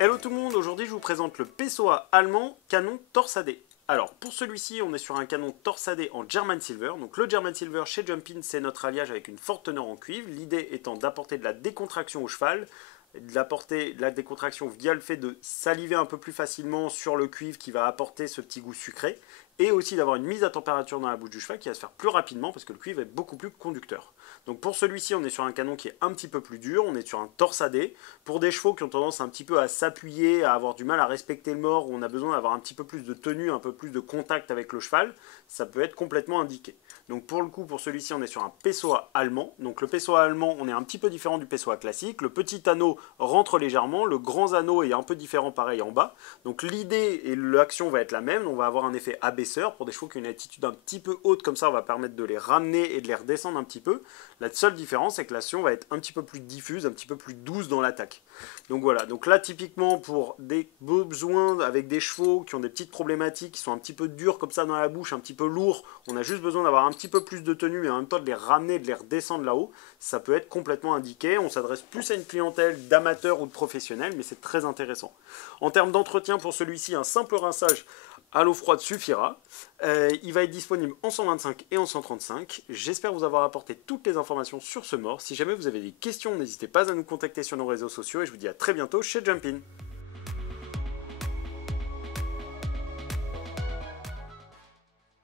Hello tout le monde, aujourd'hui je vous présente le Pessoa allemand canon torsadé. Alors pour celui-ci on est sur un canon torsadé en German Silver. Donc le German Silver chez Jumpin c'est notre alliage avec une forte teneur en cuivre. L'idée étant d'apporter de la décontraction au cheval, d'apporter de la décontraction via le fait de saliver un peu plus facilement sur le cuivre qui va apporter ce petit goût sucré. Et aussi d'avoir une mise à température dans la bouche du cheval qui va se faire plus rapidement parce que le cuivre est beaucoup plus conducteur. Donc pour celui-ci, on est sur un canon qui est un petit peu plus dur, on est sur un torsadé. Pour des chevaux qui ont tendance un petit peu à s'appuyer, à avoir du mal à respecter le mort, où on a besoin d'avoir un petit peu plus de tenue, un peu plus de contact avec le cheval, ça peut être complètement indiqué. Donc pour le coup, pour celui-ci, on est sur un Pessoa allemand. Donc le Pessoa allemand, on est un petit peu différent du Pessoa classique. Le petit anneau rentre légèrement, le grand anneau est un peu différent pareil en bas. Donc l'idée et l'action va être la même, on va avoir un effet abaisseur. Pour des chevaux qui ont une altitude un petit peu haute comme ça, on va permettre de les ramener et de les redescendre un petit peu. La seule différence, c'est que l'action va être un petit peu plus diffuse, un petit peu plus douce dans l'attaque. Donc voilà, donc là typiquement pour des besoins avec des chevaux qui ont des petites problématiques, qui sont un petit peu durs comme ça dans la bouche, un petit peu lourds, on a juste besoin d'avoir un petit peu plus de tenue et en même temps de les ramener, de les redescendre là-haut, ça peut être complètement indiqué. On s'adresse plus à une clientèle d'amateurs ou de professionnels, mais c'est très intéressant. En termes d'entretien pour celui-ci, un simple rinçage à l'eau froide suffira. Il va être disponible en 125 et en 135. J'espère vous avoir apporté toutes les informations sur ce mort. Si jamais vous avez des questions, n'hésitez pas à nous contacter sur nos réseaux sociaux et je vous dis à très bientôt chez Jumpin.